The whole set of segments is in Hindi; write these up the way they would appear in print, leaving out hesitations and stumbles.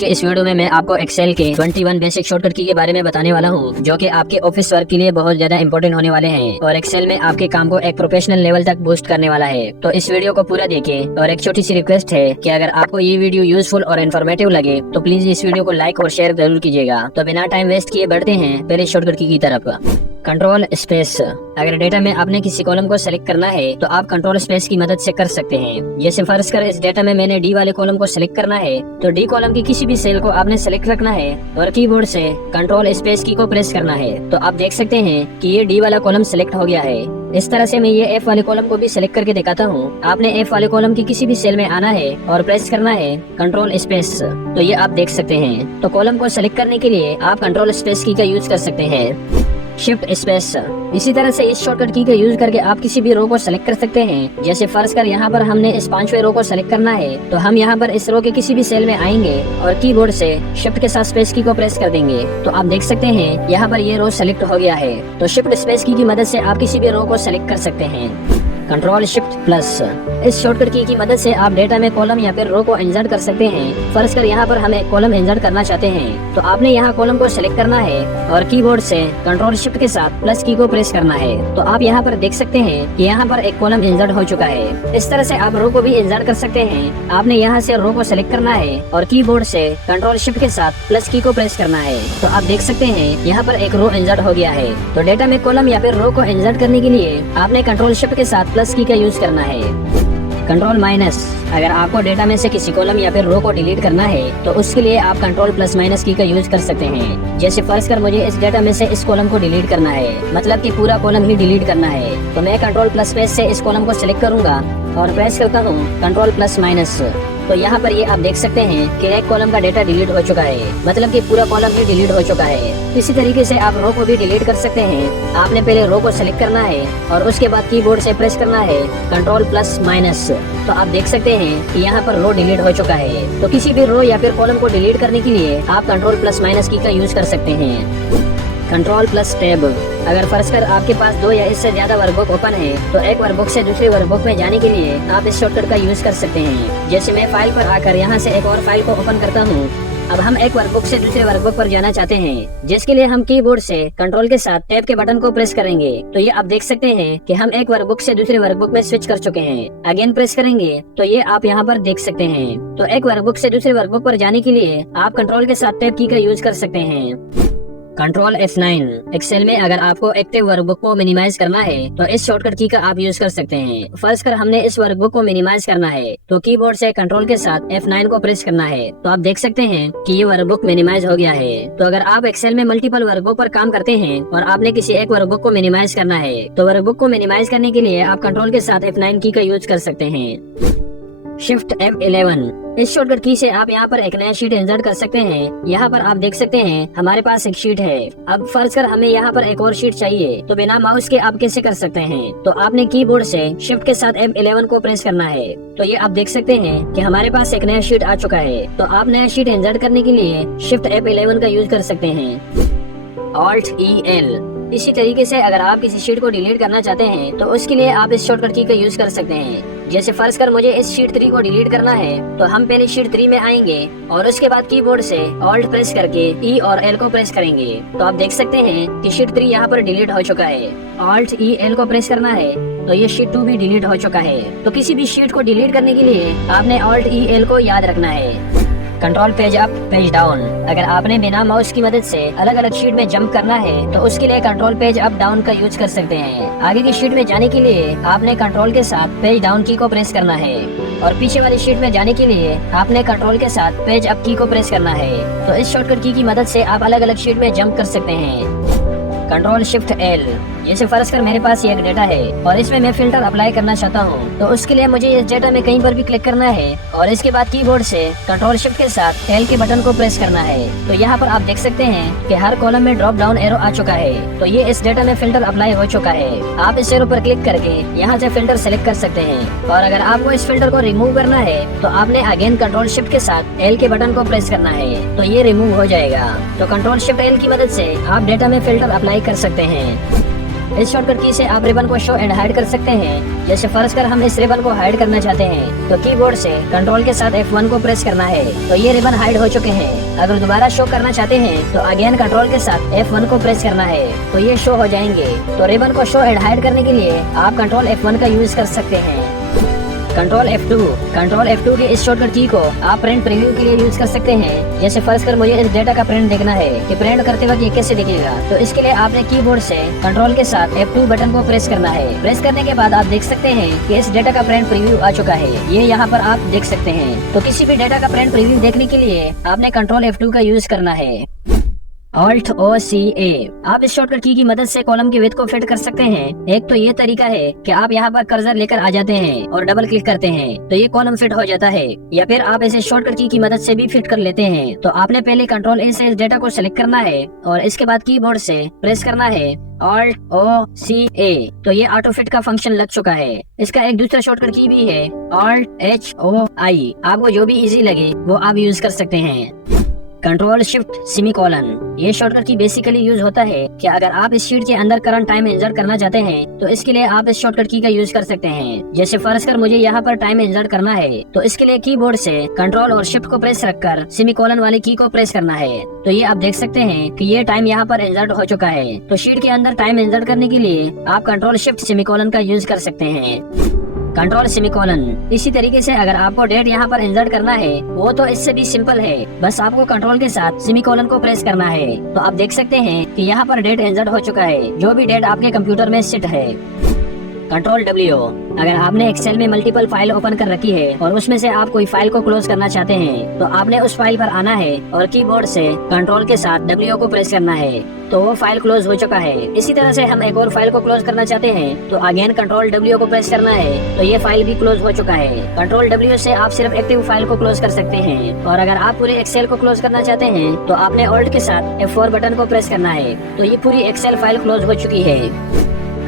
के इस वीडियो में मैं आपको एक्सेल के 21 बेसिक शॉर्टकट की के बारे में बताने वाला हूँ, जो कि आपके ऑफिस वर्क के लिए बहुत ज्यादा इंपॉर्टेंट होने वाले हैं और एक्सेल में आपके काम को एक प्रोफेशनल लेवल तक बूस्ट करने वाला है। तो इस वीडियो को पूरा देखिए और एक छोटी सी रिक्वेस्ट है कि अगर आपको ये वीडियो यूजफुल और इन्फॉर्मेटिव लगे तो प्लीज इस वीडियो को लाइक और शेयर जरूर कीजिएगा। तो बिना टाइम वेस्ट किए बढ़ते हैं पहले शॉर्टकट की तरफ। Control space. अगर डेटा में आपने किसी कॉलम को सेलेक्ट करना है तो आप कंट्रोल स्पेस की मदद से कर सकते हैं। जैसे फर्ज कर इस डेटा में मैंने डी वाले कॉलम को सेलेक्ट करना है तो डी कॉलम की किसी भी सेल को आपने सेलेक्ट रखना है और कीबोर्ड से कंट्रोल स्पेस की को प्रेस करना है। तो आप देख सकते हैं कि ये डी वाला कॉलम सेलेक्ट हो गया है। इस तरह से मैं ये एफ वाले कॉलम को भी सेलेक्ट करके दिखाता हूँ। आपने एफ वाले कॉलम की किसी भी सेल में आना है और प्रेस करना है कंट्रोल स्पेस। तो ये आप देख सकते हैं। तो कॉलम को सेलेक्ट करने के लिए आप कंट्रोल स्पेस की का यूज कर सकते हैं। Shift space. इसी तरह से इस शॉर्टकट की का यूज करके आप किसी भी रो को सेलेक्ट कर सकते हैं। जैसे फर्ज कर यहाँ पर हमने इस 5वें रो को सेलेक्ट करना है तो हम यहाँ पर इस रो के किसी भी सेल में आएंगे और कीबोर्ड से शिफ्ट के साथ स्पेस की को प्रेस कर देंगे। तो आप देख सकते हैं यहाँ पर ये रो सेलेक्ट हो गया है। तो शिफ्ट स्पेस की मदद से आप किसी भी रो को सेलेक्ट कर सकते हैं। Control shift plus. इस शॉर्टकट की मदद से आप डेटा में कॉलम या फिर रो को इंसर्ट कर सकते हैं। फर्ज कर यहाँ पर हम एक कॉलम इंसर्ट करना चाहते हैं तो आपने यहाँ कॉलम को सेलेक्ट करना है और कीबोर्ड से कंट्रोल शिफ्ट के साथ प्लस की को प्रेस करना है। तो आप यहाँ पर देख सकते हैं कि यहाँ पर एक कॉलम इंसर्ट हो चुका है। इस तरह से आप रो को भी इंसर्ट कर सकते हैं। आपने यहाँ से रो को सेलेक्ट करना है और कीबोर्ड से कंट्रोल शिफ्ट के साथ प्लस की को प्रेस करना है। तो आप देख सकते हैं यहाँ पर एक रो इंसर्ट हो गया है। तो डेटा में कॉलम या फिर रो को इंसर्ट करने के लिए आपने कंट्रोल शिफ्ट के साथ प्लस की का यूज करना है। Control minus. अगर आपको डेटा में से किसी कॉलम या फिर रो को डिलीट करना है तो उसके लिए आप कंट्रोल प्लस माइनस की का यूज कर सकते हैं। जैसे फर्ज कर मुझे इस डेटा में से इस कॉलम को डिलीट करना है, मतलब कि पूरा कॉलम ही डिलीट करना है। तो मैं कंट्रोल प्लस स्पेस से इस कॉलम को सिलेक्ट करूंगा और प्रेस करता हूँ कंट्रोल प्लस माइनस। तो यहाँ पर ये आप देख सकते हैं कि एक कॉलम का डेटा डिलीट हो चुका है, मतलब कि पूरा कॉलम ही डिलीट हो चुका है। इसी तरीके से आप रो को भी डिलीट कर सकते हैं। आपने पहले रो को सिलेक्ट करना है और उसके बाद कीबोर्ड से प्रेस करना है कंट्रोल प्लस माइनस। तो आप देख सकते हैं कि यहाँ पर रो डिलीट हो चुका है। तो किसी भी रो या फिर कॉलम को डिलीट करने के लिए आप कंट्रोल प्लस माइनस की का यूज कर सकते हैं। Control plus tab. अगर फर्ज कर आपके पास 2 या इससे ज्यादा वर्कबुक ओपन है तो एक वर्कबुक से दूसरे वर्कबुक में जाने के लिए आप इस शॉर्टकट का यूज कर सकते हैं। जैसे मैं फाइल पर आकर यहाँ से एक और फाइल को ओपन करता हूँ। अब हम एक वर्कबुक से दूसरे वर्कबुक पर जाना चाहते हैं, जिसके लिए हम कीबोर्ड से कंट्रोल के साथ टैब के बटन को प्रेस करेंगे। तो ये आप देख सकते हैं कि हम एक वर्कबुक से दूसरे वर्कबुक में स्विच कर चुके हैं। अगेन प्रेस करेंगे तो ये आप यहाँ पर देख सकते हैं। तो एक वर्कबुक से दूसरे वर्कबुक पर जाने के लिए आप कंट्रोल के साथ टैब की का यूज कर सकते हैं। Control F9। एक्सेल में अगर आपको एक्टिव वर्कबुक को मिनिमाइज करना है तो इस शॉर्टकट की का आप यूज कर सकते हैं। फर्ज कर हमने इस वर्कबुक को मिनिमाइज करना है तो कीबोर्ड से कंट्रोल के साथ F9 को प्रेस करना है। तो आप देख सकते हैं कि ये वर्कबुक मिनिमाइज हो गया है। तो अगर आप एक्सेल में मल्टीपल वर्कबुक पर काम करते हैं और आपने किसी एक वर्कबुक को मिनिमाइज करना है तो वर्कबुक को मिनिमाइज करने के लिए आप कंट्रोल के साथ F9 की का यूज कर सकते हैं। Shift F11। इस शॉर्टकट की से आप यहाँ पर एक नया शीट इंसर्ट कर सकते हैं। यहाँ पर आप देख सकते हैं हमारे पास एक शीट है। अब फर्ज कर हमें यहाँ पर एक और शीट चाहिए तो बिना माउस के आप कैसे कर सकते हैं। तो आपने कीबोर्ड से शिफ्ट के साथ F11 को प्रेस करना है। तो ये आप देख सकते हैं कि हमारे पास एक नया शीट आ चुका है। तो आप नया शीट इंसर्ट करने के लिए शिफ्ट F11 का यूज कर सकते हैं। Alt EL। इसी तरीके से अगर आप किसी शीट को डिलीट करना चाहते हैं तो उसके लिए आप इस शॉर्टकट की का यूज कर सकते हैं। जैसे फर्ज कर मुझे इस शीट 3 को डिलीट करना है तो हम पहले शीट 3 में आएंगे और उसके बाद कीबोर्ड से ऑल्ट प्रेस करके ई और एल को प्रेस करेंगे। तो आप देख सकते हैं कि शीट 3 यहाँ पर डिलीट हो चुका है। ऑल्ट ई एल को प्रेस करना है तो ये शीट 2 भी डिलीट हो चुका है। तो किसी भी शीट को डिलीट करने के लिए आपने ऑल्ट ई एल को याद रखना है। Control page up page down. अगर आपने बिना माउस की मदद से अलग अलग शीट में जंप करना है तो उसके लिए कंट्रोल पेज अप डाउन का यूज कर सकते हैं। आगे की शीट में जाने के लिए आपने कंट्रोल के साथ पेज डाउन की को प्रेस करना है और पीछे वाली शीट में जाने के लिए आपने कंट्रोल के साथ पेज अप की को प्रेस करना है। तो इस शॉर्टकट की मदद से आप अलग अलग शीट में जंप कर सकते हैं। Control shift L। जैसे फर्ज कर मेरे पास ये एक डेटा है और इसमें मैं फिल्टर अप्लाई करना चाहता हूँ तो उसके लिए मुझे इस डेटा में कहीं पर भी क्लिक करना है और इसके बाद कीबोर्ड से कंट्रोल शिफ्ट के साथ L के बटन को प्रेस करना है। तो यहाँ पर आप देख सकते हैं कि हर कॉलम में ड्रॉप डाउन एरो आ चुका है। तो ये इस डेटा में फिल्टर अप्लाई हो चुका है। आप इस एरो पर क्लिक करके यहाँ से फिल्टर सेलेक्ट कर सकते हैं और अगर आपको इस फिल्टर को रिमूव करना है तो आपने अगेन कंट्रोल शिफ्ट के साथ L के बटन को प्रेस करना है। तो ये रिमूव हो जाएगा। तो कंट्रोल शिफ्ट L की मदद से आप डेटा में फिल्टर अप्लाई कर सकते हैं। इस शॉर्टकट की से आप रिबन को शो एंड हाइड कर सकते हैं। जैसे फर्ज कर हम इस रिबन को हाइड करना चाहते हैं तो कीबोर्ड से कंट्रोल के साथ F1 को प्रेस करना है तो ये रिबन हाइड हो चुके हैं। अगर दोबारा शो करना चाहते हैं तो अगेन कंट्रोल के साथ F1 को प्रेस करना है तो ये शो हो जाएंगे। तो रिबन को शो एंड हाइड करने के लिए आप कंट्रोल F1 का यूज कर सकते हैं। कंट्रोल F2 की इस शॉर्टकट की को आप प्रिंट प्रीव्यू के लिए यूज कर सकते हैं। जैसे फर्ज कर मुझे इस डेटा का प्रिंट देखना है कि प्रिंट करते वक्त ये कैसे दिखेगा तो इसके लिए आपने कीबोर्ड से कंट्रोल के साथ F2 बटन को प्रेस करना है। प्रेस करने के बाद आप देख सकते हैं कि इस डेटा का प्रिंट प्रीव्यू आ चुका है, ये यहाँ पर आप देख सकते हैं। तो किसी भी डेटा का प्रिंट प्रीव्यू देखने के लिए आपने कंट्रोल F2 का यूज करना है। Alt+O+C+A आप इस शॉर्टकट की मदद से कॉलम की विड्थ को फिट कर सकते हैं। एक तो ये तरीका है कि आप यहाँ पर कर्सर लेकर आ जाते हैं और डबल क्लिक करते हैं तो ये कॉलम फिट हो जाता है, या फिर आप इसे शॉर्टकट की मदद से भी फिट कर लेते हैं। तो आपने पहले कंट्रोल A से इस डेटा को सिलेक्ट करना है और इसके बाद कीबोर्ड से प्रेस करना है Alt+O+C+A तो ये ऑटो फिट का फंक्शन लग चुका है। इसका एक दूसरा शॉर्टकट की भी है Alt+H+O+I आपको जो भी इजी लगे वो आप यूज कर सकते हैं। Ctrl+Shift:; ये शॉर्टकट की बेसिकली यूज होता है कि अगर आप इस शीट के अंदर करंट टाइम इंसर्ट करना चाहते हैं तो इसके लिए आप इस शॉर्टकट की का यूज कर सकते हैं। जैसे फर्ज कर मुझे यहाँ पर टाइम इंसर्ट करना है तो इसके लिए कीबोर्ड से कंट्रोल और शिफ्ट को प्रेस रखकर सेमीकोलन वाली की को प्रेस करना है तो ये आप देख सकते हैं कि ये टाइम यहाँ पर इंसर्ट हो चुका है। तो शीट के अंदर टाइम इंसर्ट करने के लिए आप Ctrl+Shift:; का यूज कर सकते हैं। Ctrl:; इसी तरीके से अगर आपको डेट यहाँ पर इंसर्ट करना है वो तो इससे भी सिंपल है, बस आपको कंट्रोल के साथ सेमीकोलन को प्रेस करना है। तो आप देख सकते हैं कि यहाँ पर डेट इंसर्ट हो चुका है, जो भी डेट आपके कंप्यूटर में सेट है। Ctrl+W अगर आपने एक्सेल में मल्टीपल फाइल ओपन कर रखी है और उसमें से आप कोई फाइल को क्लोज करना चाहते हैं तो आपने उस फाइल पर आना है और कीबोर्ड से कंट्रोल के साथ W को प्रेस करना है तो वो फाइल क्लोज हो चुका है। इसी तरह से हम एक और फाइल को क्लोज करना चाहते हैं तो अगेन Ctrl+W को प्रेस करना है तो ये फाइल भी क्लोज हो चुका है। Ctrl+W से आप सिर्फ एक्टिव फाइल को क्लोज कर सकते हैं और अगर आप पूरे एक्सेल को क्लोज करना चाहते हैं तो आपने Alt के साथ F4 बटन को प्रेस करना है तो ये पूरी एक्सेल फाइल क्लोज हो चुकी है।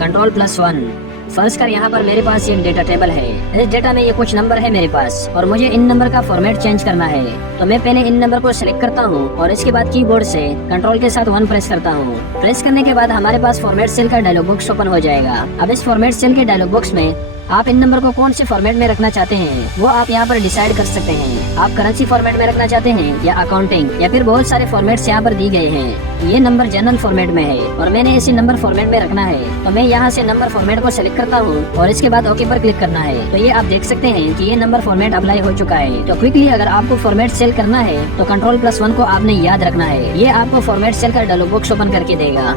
Ctrl+1 फर्ज कर यहाँ पर मेरे पास एक डेटा टेबल है। इस डेटा में ये कुछ नंबर है मेरे पास और मुझे इन नंबर का फॉर्मेट चेंज करना है तो मैं पहले इन नंबर को सिलेक्ट करता हूँ और इसके बाद कीबोर्ड से कंट्रोल के साथ 1 प्रेस करता हूँ। प्रेस करने के बाद हमारे पास फॉर्मेट सेल का डायलॉग बॉक्स ओपन हो जाएगा। अब इस फॉर्मेट सेल के डायलॉग बॉक्स में आप इन नंबर को कौन से फॉर्मेट में रखना चाहते हैं वो आप यहाँ पर डिसाइड कर सकते हैं। आप करेंसी फॉर्मेट में रखना चाहते हैं या अकाउंटिंग या फिर बहुत सारे फॉर्मेट्स यहाँ पर दी गए हैं। ये नंबर जनरल फॉर्मेट में है और मैंने इसे नंबर फॉर्मेट में रखना है तो मैं यहाँ से नंबर फॉर्मेट को सिलेक्ट करता हूँ और इसके बाद ओके पर क्लिक करना है तो ये आप देख सकते हैं कि ये नंबर फॉर्मेट अप्लाई हो चुका है। तो क्विकली अगर आपको फॉर्मेट सेल करना है तो Ctrl+1 को आपने याद रखना है, ये आपको फॉर्मेट सेल का डायलॉग बॉक्स ओपन करके देगा।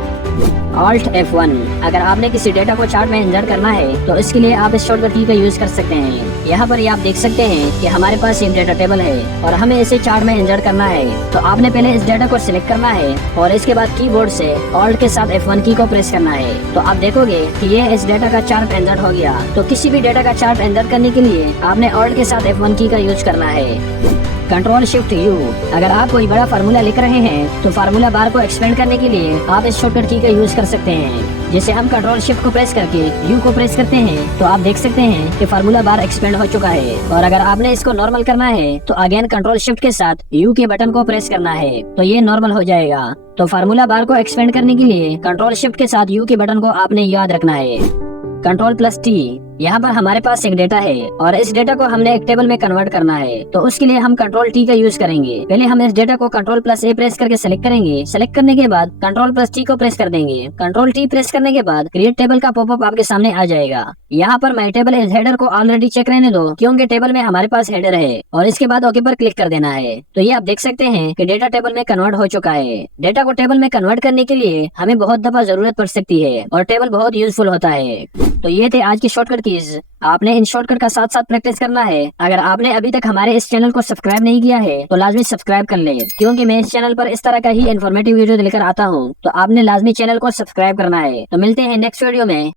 Alt+F1 अगर आपने किसी डेटा को चार्ट में इंसर्ट करना है तो इसके लिए आप इस शॉर्टकट की का यूज कर सकते हैं। यहाँ पर ये आप देख सकते हैं कि हमारे पास एक डेटा टेबल है और हमें इसे चार्ट में इंसर्ट करना है तो आपने पहले इस डेटा को सिलेक्ट करना है और इसके बाद कीबोर्ड से Alt के साथ F1 की को प्रेस करना है तो आप देखोगे कि ये इस डेटा का चार्ट इंसर्ट हो गया। तो किसी भी डेटा का चार्ट इंसर्ट करने के लिए आपने Alt के साथ F1 की का यूज करना है। Ctrl+Shift:U अगर आप कोई बड़ा फार्मूला लिख रहे हैं तो फार्मूला बार को एक्सपेंड करने के लिए आप इस शॉर्टकट की का यूज कर सकते हैं। जैसे हम Ctrl+Shift को प्रेस करके U को प्रेस करते हैं तो आप देख सकते हैं कि फार्मूला बार एक्सपेंड हो चुका है और अगर आपने इसको नॉर्मल करना है तो अगेन Ctrl+Shift के साथ U के बटन को प्रेस करना है तो ये नॉर्मल हो जाएगा। तो फार्मूला बार को एक्सपेंड करने के लिए Ctrl+Shift के साथ U के बटन को आपने याद रखना है। Ctrl+T यहाँ पर हमारे पास एक डेटा है और इस डेटा को हमने एक टेबल में कन्वर्ट करना है तो उसके लिए हम Ctrl+T का यूज करेंगे। पहले हम इस डेटा को Ctrl+A प्रेस करके सेलेक्ट करेंगे। सेलेक्ट करने के बाद Ctrl+T को प्रेस कर देंगे। Ctrl+T प्रेस करने के बाद क्रिएट टेबल का पॉपअप आपके सामने आ जाएगा। यहाँ पर माय टेबल इज हेडर को ऑलरेडी चेक रहने दो क्योंकि टेबल में हमारे पास हेडर है और इसके बाद ओके पर क्लिक कर देना है तो ये आप देख सकते हैं कि डेटा टेबल में कन्वर्ट हो चुका है। डेटा को टेबल में कन्वर्ट करने के लिए हमें बहुत दफा जरूरत पड़ सकती है और टेबल बहुत यूजफुल होता है। तो ये थे आज की शॉर्टकट कीज। आपने इन शॉर्टकट का साथ साथ प्रैक्टिस करना है। अगर आपने अभी तक हमारे इस चैनल को सब्सक्राइब नहीं किया है तो लाजमी सब्सक्राइब कर ले क्योंकि मैं इस चैनल पर इस तरह का ही इन्फॉर्मेटिव वीडियो लेकर आता हूँ तो आपने लाजमी चैनल को सब्सक्राइब करना है। तो मिलते हैं नेक्स्ट वीडियो में।